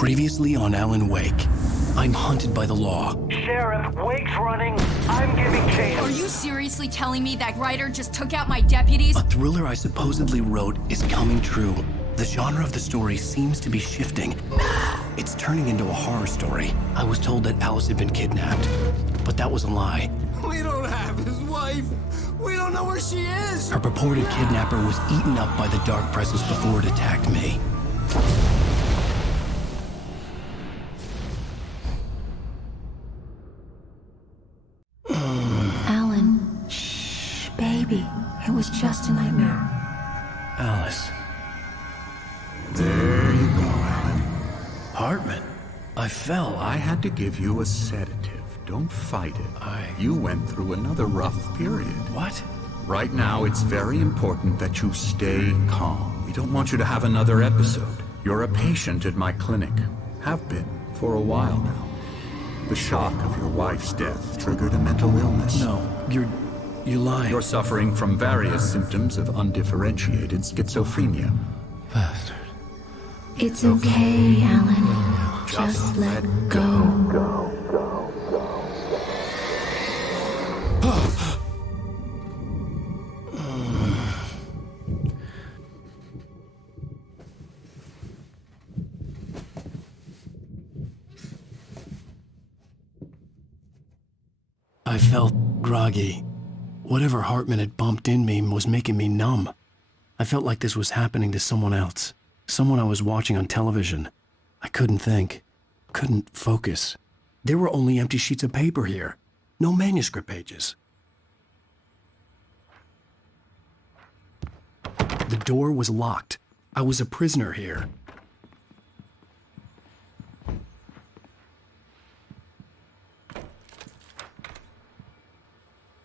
Previously on Alan Wake, I'm hunted by the law. Sheriff, Wake's running. I'm giving chase. Are you seriously telling me that writer just took out my deputies? A thriller I supposedly wrote is coming true. The genre of the story seems to be shifting. It's turning into a horror story. I was told that Alice had been kidnapped, but that was a lie. We don't have his wife. We don't know where she is. Her purported kidnapper was eaten up by the dark presence before it attacked me. Alan, shh, baby. It was just a nightmare. Alice. There you go, Alan. Hartman. I fell. I had to give you a sedative. Don't fight it. You went through another rough period. What? Right now, it's very important that you stay calm. We don't want you to have another episode. You're a patient at my clinic. Have been for a while now. The shock of your wife's death triggered a mental illness. No, you're lying. You're suffering from various symptoms of undifferentiated schizophrenia. Bastard. It's okay, Alan. Just let go. I felt groggy. Whatever Hartman had bumped in me was making me numb. I felt like this was happening to someone else. Someone I was watching on television. I couldn't think. Couldn't focus. There were only empty sheets of paper here. No manuscript pages. The door was locked. I was a prisoner here.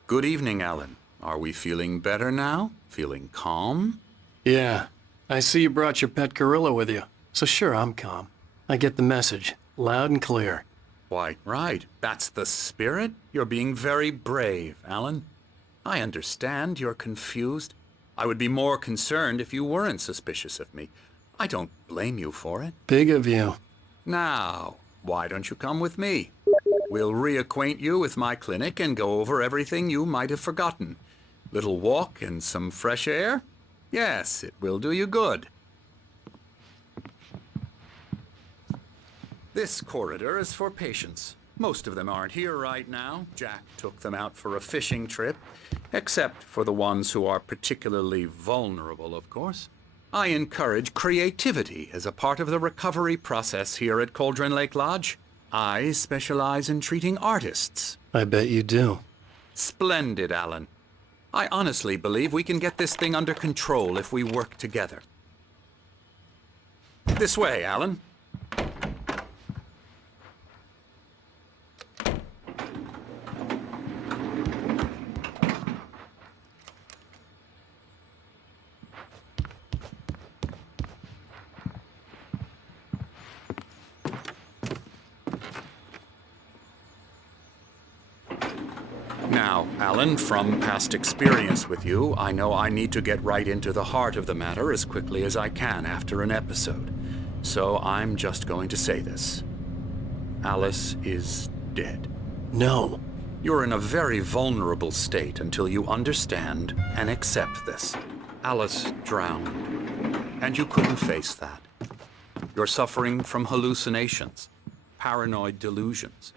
Good evening, Alan. Are we feeling better now? Feeling calm? Yeah. I see you brought your pet gorilla with you. So sure, I'm calm. I get the message. Loud and clear. Why, right. That's the spirit. You're being very brave, Alan. I understand you're confused. I would be more concerned if you weren't suspicious of me. I don't blame you for it. Big of you. Now, why don't you come with me? We'll reacquaint you with my clinic and go over everything you might have forgotten. Little walk and some fresh air? Yes, it will do you good. This corridor is for patients. Most of them aren't here right now. Jack took them out for a fishing trip, except for the ones who are particularly vulnerable, of course. I encourage creativity as a part of the recovery process here at Cauldron Lake Lodge. I specialize in treating artists. I bet you do. Splendid, Alan. I honestly believe we can get this thing under control if we work together. This way, Alan. Now, Alan, from past experience with you, I know I need to get right into the heart of the matter as quickly as I can after an episode. So I'm just going to say this. Alice is dead. No. You're in a very vulnerable state until you understand and accept this. Alice drowned, and you couldn't face that. You're suffering from hallucinations, paranoid delusions,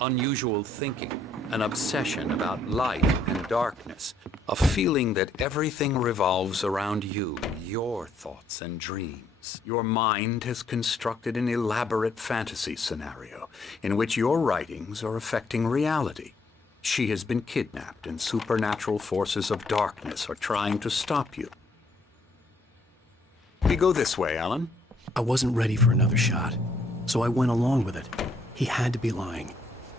unusual thinking, an obsession about light and darkness, a feeling that everything revolves around you, your thoughts and dreams. Your mind has constructed an elaborate fantasy scenario in which your writings are affecting reality. She has been kidnapped and supernatural forces of darkness are trying to stop you. We go this way, Alan. I wasn't ready for another shot, so I went along with it. He had to be lying.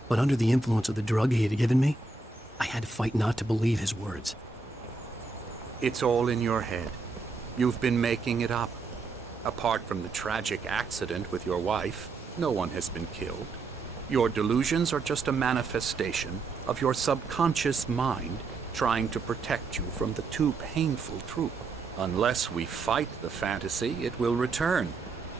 But under the influence of the drug he had given me, I had to fight not to believe his words. It's all in your head. You've been making it up. Apart from the tragic accident with your wife, no one has been killed. Your delusions are just a manifestation of your subconscious mind trying to protect you from the too painful truth. Unless we fight the fantasy, it will return.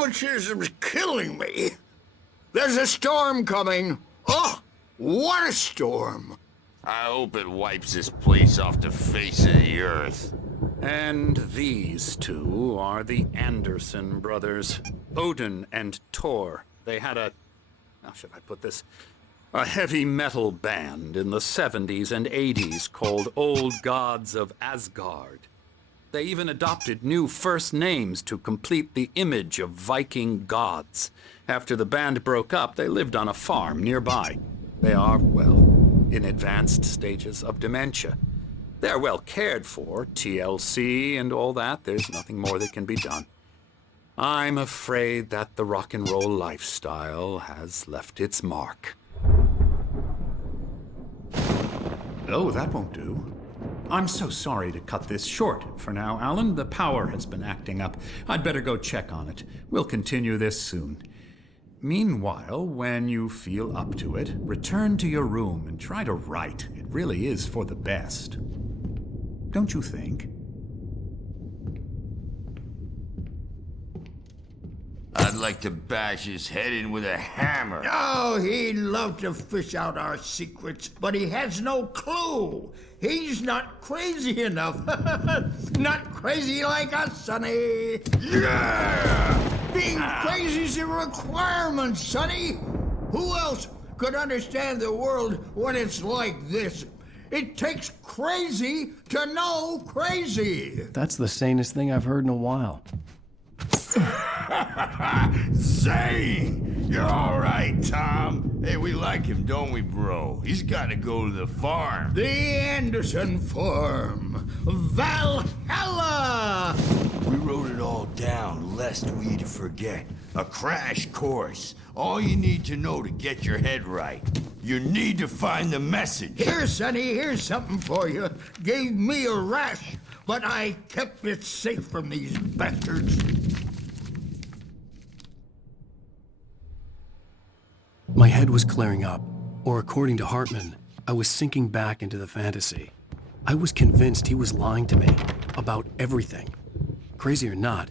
rheumatism's killing me. There's a storm coming. Oh, what a storm. I hope it wipes this place off the face of the earth. And these two are the Anderson brothers, Odin and Thor. They had how should I put this? A heavy metal band in the 70s and 80s called Old Gods of Asgard. They even adopted new first names to complete the image of Viking gods. After the band broke up, they lived on a farm nearby. They are, well, in advanced stages of dementia. They're well cared for, TLC and all that. There's nothing more that can be done. I'm afraid that the rock and roll lifestyle has left its mark. Oh, that won't do. I'm so sorry to cut this short for now, Alan. The power has been acting up. I'd better go check on it. We'll continue this soon. Meanwhile, when you feel up to it, return to your room and try to write. It really is for the best. Don't you think? I'd like to bash his head in with a hammer. Oh, he'd love to fish out our secrets, but he has no clue. He's not crazy enough. Not crazy like us, Sonny. Yeah! Being crazy's a requirement, Sonny. Who else could understand the world when it's like this? It takes crazy to know crazy. That's the sanest thing I've heard in a while. Zane! You're all right, Tom. Hey, we like him, don't we, bro? He's got to go to the farm. The Anderson Farm. Valhalla! We wrote it all down, lest we'd forget. A crash course. All you need to know to get your head right. You need to find the message. Here, Sonny, here's something for you. Gave me a rash, but I kept it safe from these bastards. My head was clearing up, or according to Hartman, I was sinking back into the fantasy. I was convinced he was lying to me about everything. Crazy or not,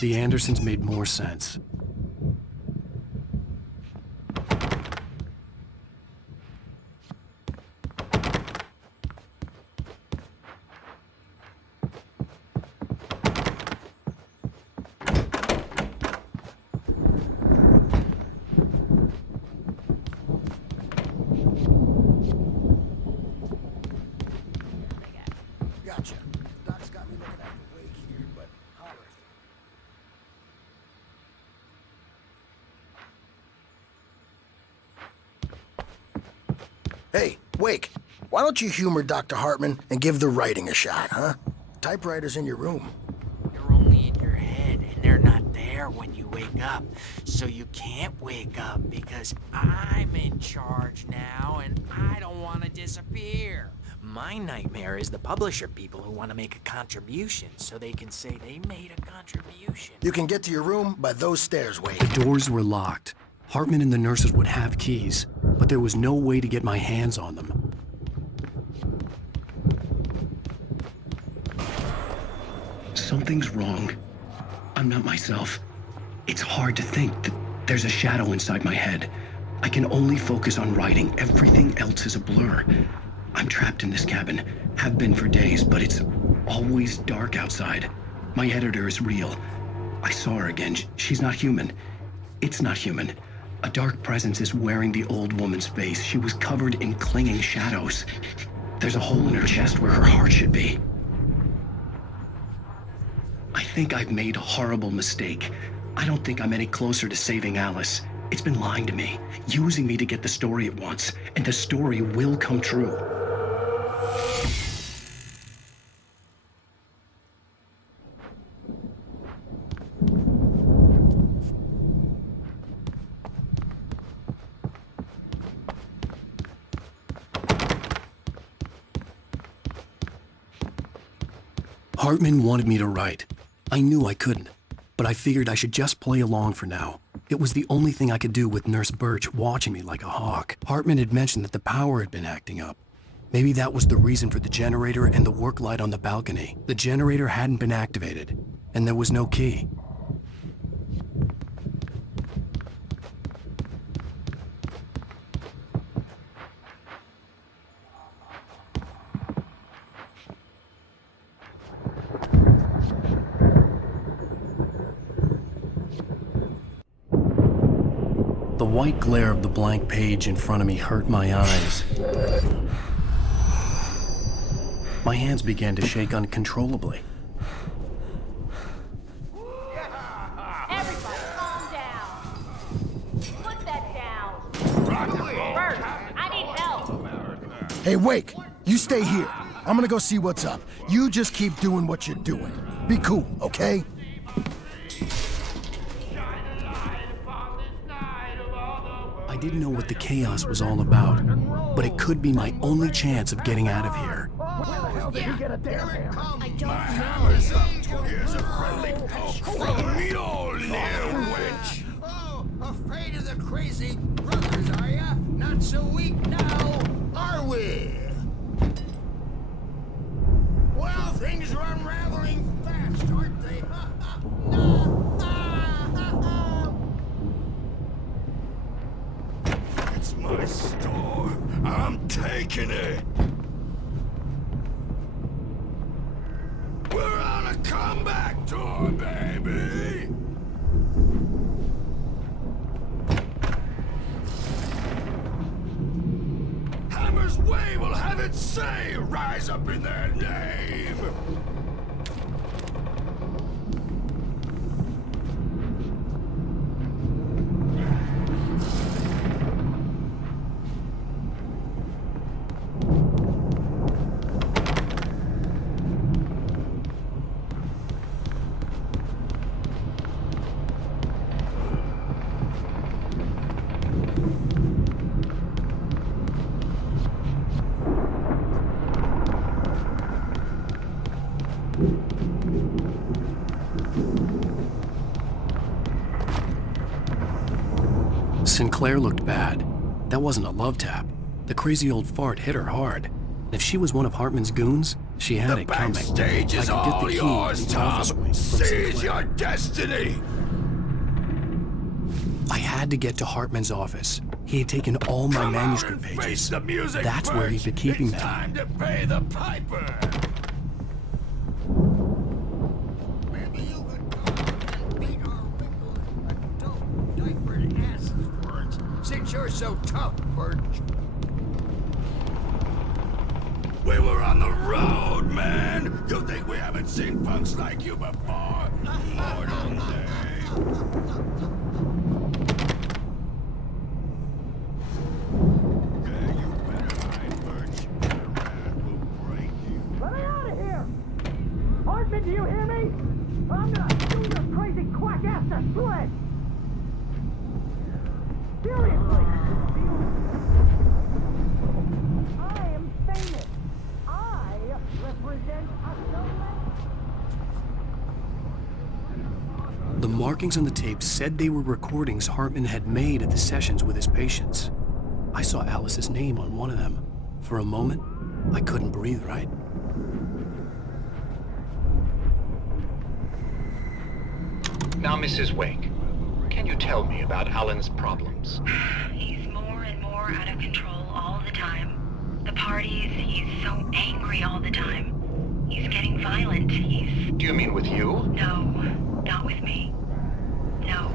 the Andersons made more sense. Gotcha. Doc's got me looking at the wake here, but holler. Hey, Wake, why don't you humor Dr. Hartman and give the writing a shot, huh? Typewriter's in your room. They're only in your head, and they're not there when you wake up. So you can't wake up because I'm in charge now, and I don't want to disappear. My nightmare is the publisher people who want to make a contribution so they can say they made a contribution. You can get to your room by those stairs, Wake. The doors were locked. Hartman and the nurses would have keys, but there was no way to get my hands on them. Something's wrong. I'm not myself. It's hard to think that there's a shadow inside my head. I can only focus on writing. Everything else is a blur. I'm trapped in this cabin. Have been for days, but it's always dark outside. My editor is real. I saw her again. She's not human. It's not human. A dark presence is wearing the old woman's face. She was covered in clinging shadows. There's a hole in her chest where her heart should be. I think I've made a horrible mistake. I don't think I'm any closer to saving Alice. It's been lying to me, using me to get the story it wants, and the story will come true. Hartman wanted me to write. I knew I couldn't, but I figured I should just play along for now. It was the only thing I could do with Nurse Birch watching me like a hawk. Hartman had mentioned that the power had been acting up. Maybe that was the reason for the generator and the work light on the balcony. The generator hadn't been activated, and there was no key. white glare of the blank page in front of me hurt my eyes. My hands began to shake uncontrollably. Everybody, calm down. Put that down. Bert, I need help. Hey, Wake, you stay here. I'm gonna go see what's up. You just keep doing what you're doing. Be cool, okay? I didn't know what the chaos was all about, but it could be my only chance of getting out of here. Here's a friendly poke from Mjolnir, wench. Oh, afraid of the crazy brothers, are ya? Not so weak now, are we? Well, things are unraveling fast, aren't they? It's my store. I'm taking it. We're on a comeback tour, baby. Hammer's Way will have its say. Rise up in their name. Sinclair looked bad. That wasn't a love tap. The crazy old fart hit her hard. And if she was one of Hartman's goons, she had it coming. Backstage is I could get all the key yours, in the office Tom. wing from Seize Sinclair. your destiny. I had to get to Hartman's office. He had taken all my Come manuscript out and face pages. the music That's where he'd first. been keeping It's them. time to pay the piper. Maybe you could come and beat our wrinkled, adult, diapered asses for us, since you're so tough, Birch. We were on the road, man. You think we haven't seen punks like you before? Mortal day. Let me out of here! Hartman, do you hear me? I'm gonna do your crazy quack ass to slit! Seriously! I am famous! I represent a select... The markings on the tape said they were recordings Hartman had made at the sessions with his patients. I saw Alice's name on one of them. For a moment, I couldn't breathe right. Now, Mrs. Wake, can you tell me about Alan's problems? He's more and more out of control all the time. The parties, he's so angry all the time. He's getting violent. Do you mean with you? No, not with me. No,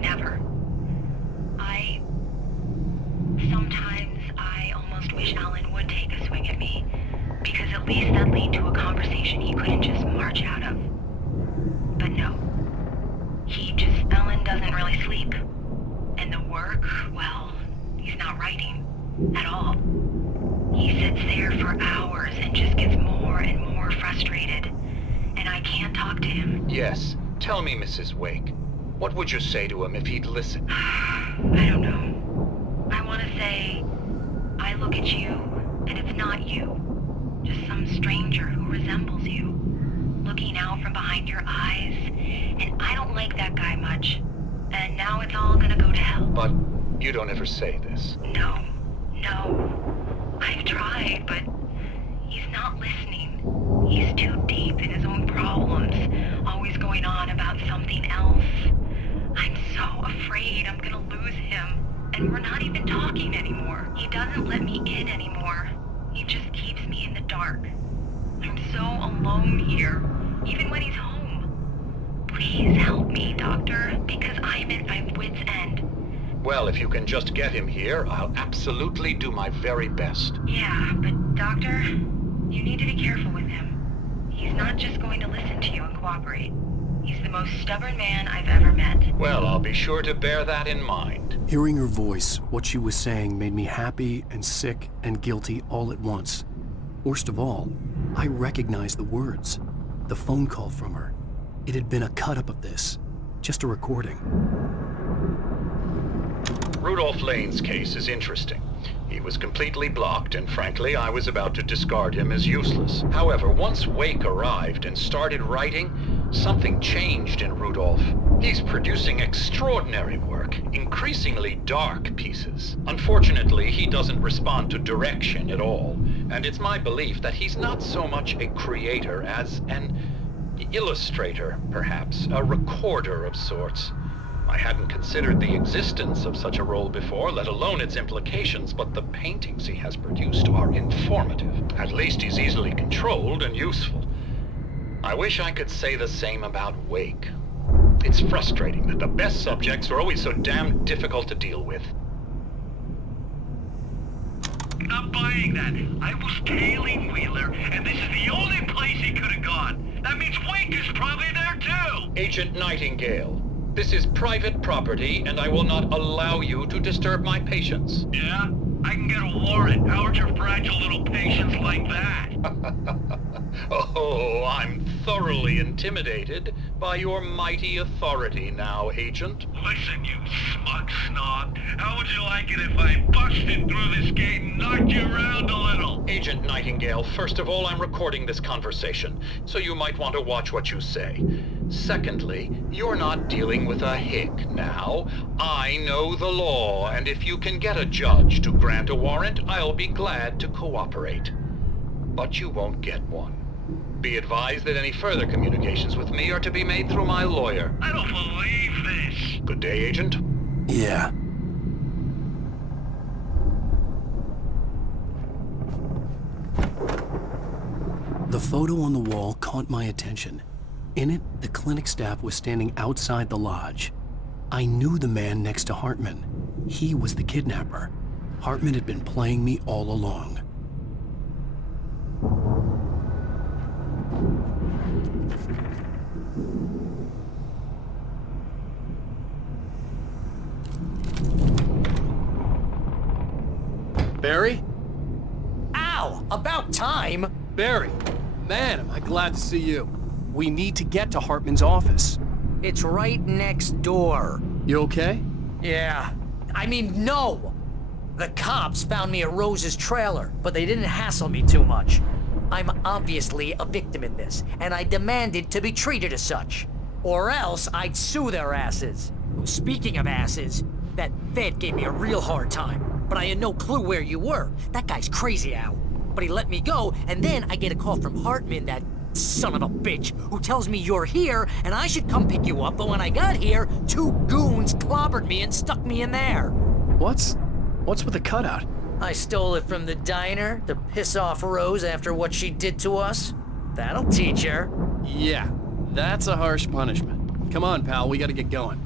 never. Sometimes I almost wish Alan would take a swing at me, because at least that'd lead to a conversation he couldn't just march out of. But no. Alan doesn't really sleep. And the work, well, he's not writing at all. He sits there for hours and just gets more and more frustrated. And I can't talk to him. Yes. Tell me, Mrs. Wake. What would you say to him if he'd listen? I don't know. I want to say, I look at you, and it's not you. Just some stranger who resembles you. Looking out from behind your eyes, and I don't like that guy much. And now it's all gonna go to hell. But you don't ever say this. No. I've tried, but he's not listening. He's too deep in his own problems, always going on about something else. I'm so afraid I'm gonna lose him, and we're not even talking anymore. He doesn't let me in anymore. He just keeps me in the dark. I'm so alone here, even when he's home. Please help me, Doctor, because I'm at my wit's end. Well, if you can just get him here, I'll absolutely do my very best. Yeah, but Doctor, you need to be careful with him. He's not just going to listen to you and cooperate. He's the most stubborn man I've ever met. Well, I'll be sure to bear that in mind. Hearing her voice, what she was saying made me happy and sick and guilty all at once. Worst of all, I recognized the words. The phone call from her. It had been a cut-up of this. Just a recording. Rudolph Lane's case is interesting. He was completely blocked, and frankly, I was about to discard him as useless. However, once Wake arrived and started writing, something changed in Rudolph. He's producing extraordinary work, increasingly dark pieces. Unfortunately, he doesn't respond to direction at all, and it's my belief that he's not so much a creator as an illustrator, perhaps, a recorder of sorts. I hadn't considered the existence of such a role before, let alone its implications, but the paintings he has produced are informative. At least he's easily controlled and useful. I wish I could say the same about Wake. It's frustrating that the best subjects are always so damn difficult to deal with. Not buying that. I was tailing Wheeler, and this is the only place he could have gone. That means Wake is probably there too! Agent Nightingale, this is private property, and I will not allow you to disturb my patients. Yeah? I can get a warrant. How would your fragile little patients like that? Oh, I'm thoroughly intimidated by your mighty authority now, Agent. Listen, you smug snob. How would you like it if I busted through this gate and knocked you around a little? Agent Nightingale, first of all, I'm recording this conversation, so you might want to watch what you say. Secondly, you're not dealing with a hick now. I know the law, and if you can get a judge to grant a warrant, I'll be glad to cooperate. But you won't get one. Be advised that any further communications with me are to be made through my lawyer. I don't believe this. Good day, Agent. Yeah. The photo on the wall caught my attention. In it, the clinic staff was standing outside the lodge. I knew the man next to Hartman. He was the kidnapper. Hartman had been playing me all along. Barry? Ow! About time! Barry! Man, am I glad to see you. We need to get to Hartman's office. It's right next door. You okay? Yeah. I mean, no! The cops found me at Rose's trailer, but they didn't hassle me too much. I'm obviously a victim in this, and I demanded to be treated as such. Or else I'd sue their asses. Speaking of asses, that Fed gave me a real hard time, but I had no clue where you were. That guy's crazy, Al. But he let me go, and then I get a call from Hartman, that son of a bitch, who tells me you're here and I should come pick you up, but when I got here, 2 goons clobbered me and stuck me in there. What's with the cutout? I stole it from the diner to piss off Rose after what she did to us. That'll teach her. Yeah, that's a harsh punishment. Come on, pal, we gotta get going.